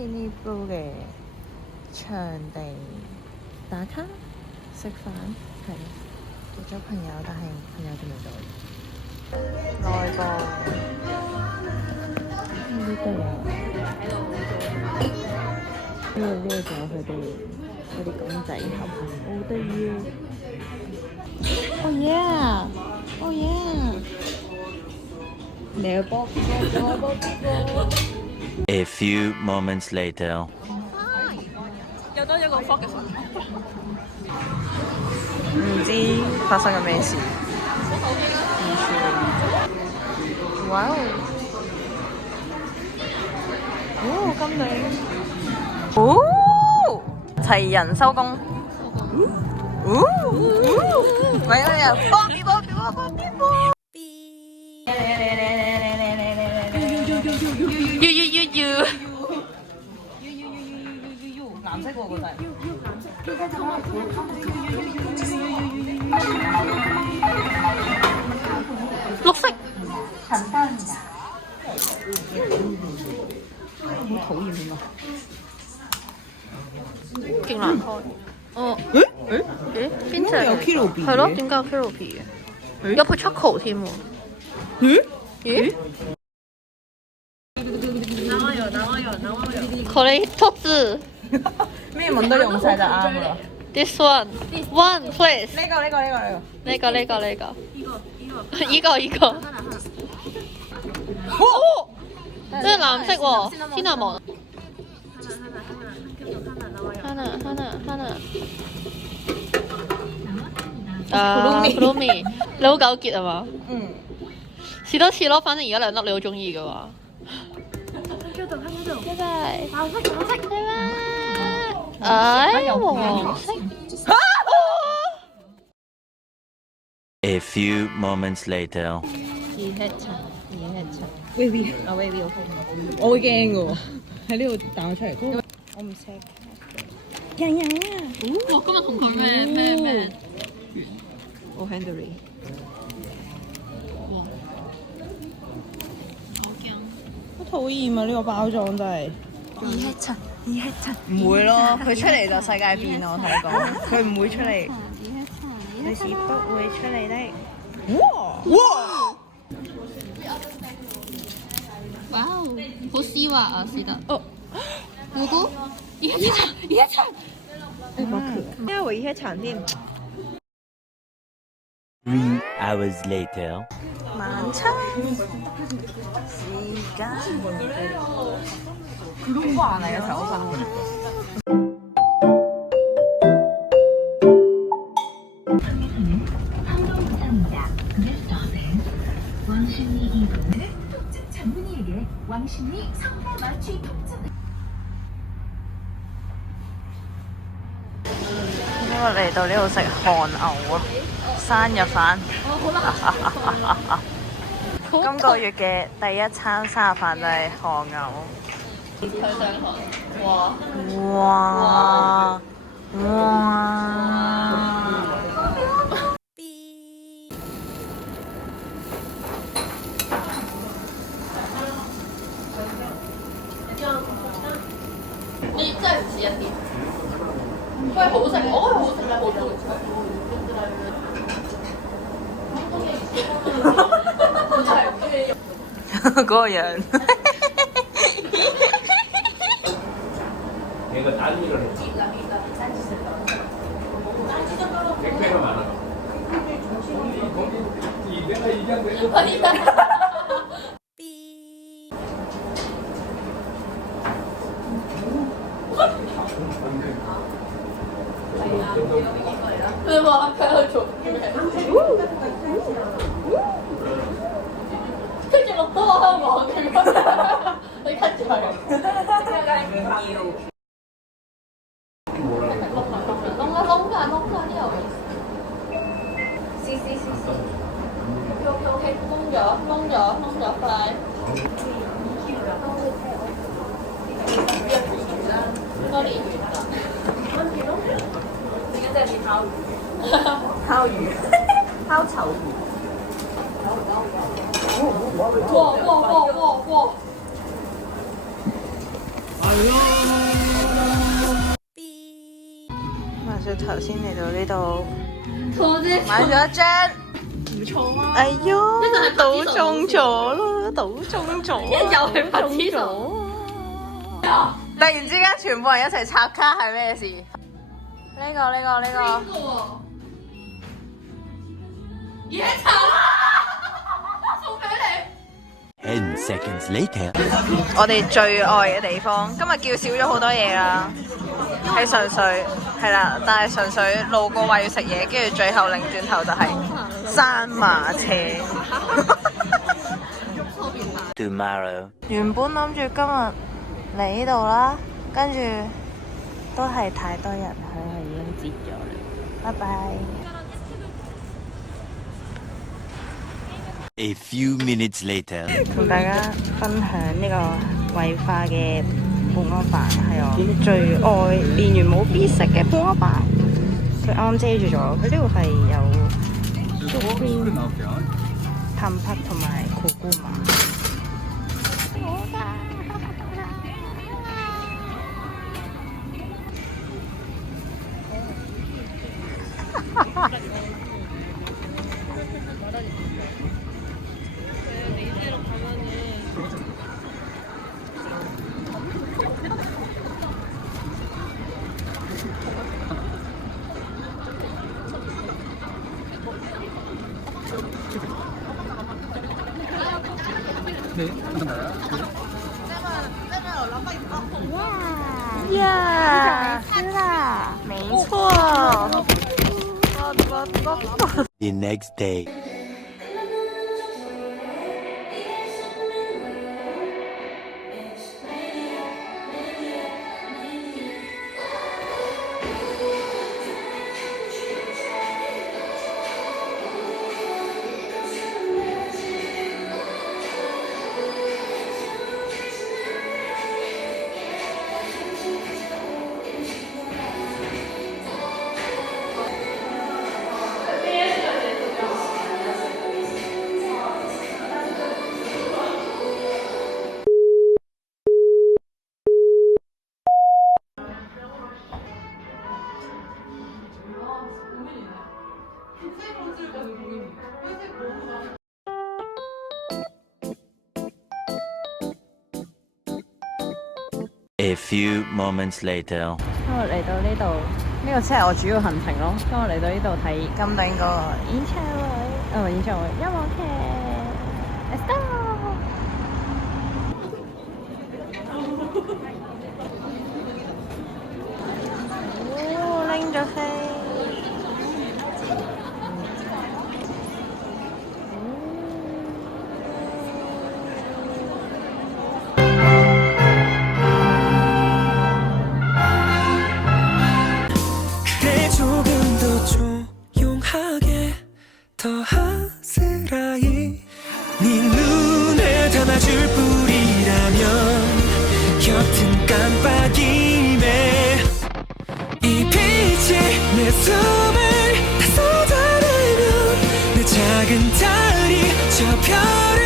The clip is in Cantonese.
Disney Blue 嘅場地打卡食飯，係約咗朋友，但係朋友仲未到。內部呢度啊，呢度仲有佢哋嗰啲公仔盒，好得意啊！Oh yeah！Oh yeah！ 你有波波。 A few moments later. 又多咗個 focus。唔知發生緊咩事。哇哦！金領。哦！齊人收工。咪嗰日波！藍色喎個仔。綠色。好討厭點啊！勁難開。哦。邊隻？有 Kilo 係咯，點解有 Kilo 嘅？有配 chocolate 添喎。咦？これ一つ。咩文都用晒就啱啦。This one, please。呢個。哦，即係藍色喎，天藍黃。Hana。Kurumi，你好糾結啊嘛？試多次咯，反正而家兩粒你好中意嘅話。拜拜。黃色。哎，黃色。A few moments later. 2H7。啊 Wavy 我會驚嘅喎，喺呢度彈出嚟。我唔識。人啊！我今日同佢咩？我 Henry。哇！好驚。好討厭啊！呢個包裝真係。2H7。唔會咯，佢出嚟就世界變咯，我同你講，佢唔會出嚟。你是不會出嚟的。哇！哇哦，好絲滑啊，試得。哦，哥哥，2H7。因為我2H7添。3 hours later. 晚餐時間。佢都慣嚟嘅手法。因為嚟到呢度食韓牛啊，生日飯。今個月嘅第一餐生日飯就係韓牛。佢上韓。哇！你真係唔似一啲，佢係好食，我覺得好食咧，好中意嗰個樣。佢話佢喺度做咩？跟住錄到我香港嘅，你 cut 住佢。窿咗，快。多年完啦。點解隻變烤魚？烤臭魚。哇！馬小頭先嚟到呢度錯啫，買咗一張，唔錯啊！哎喲，係賭中咗啦，賭中咗，又係拍子數。突然之間全部人一齊插卡係咩事？呢個。野茶啦，送俾你。 10 seconds later. 我哋最愛嘅地方，今日叫少咗好多嘢啦，係純粹係啦，但係純粹路過話要食嘢，跟住最後擰轉頭就係山馬車。 Tomorrow. 原本諗住今日嚟呢度啦，跟住都係太多人，佢係已經截咗啦。拜拜。A few minutes later. 同大家分享呢個惠化嘅半安飯，係我最愛練完冇必食嘅半安飯。佢啱啱遮住咗，佢呢度係有竹片、炭匹同埋苦菇嘛。呀，是啦，没错。The next day. A few moments later. 今日嚟到呢度，呢個先係我主要行程咯。今日嚟到呢度睇金鼎個演唱會，演唱會音樂劇。Let's go！哦，拎咗飛。더 아스라이 네 눈에 담아줄 뿐이라면 곁은 깜빡임에 이 빛이 내 숨을 다 쏟아내면 내 작은 달이 저 별을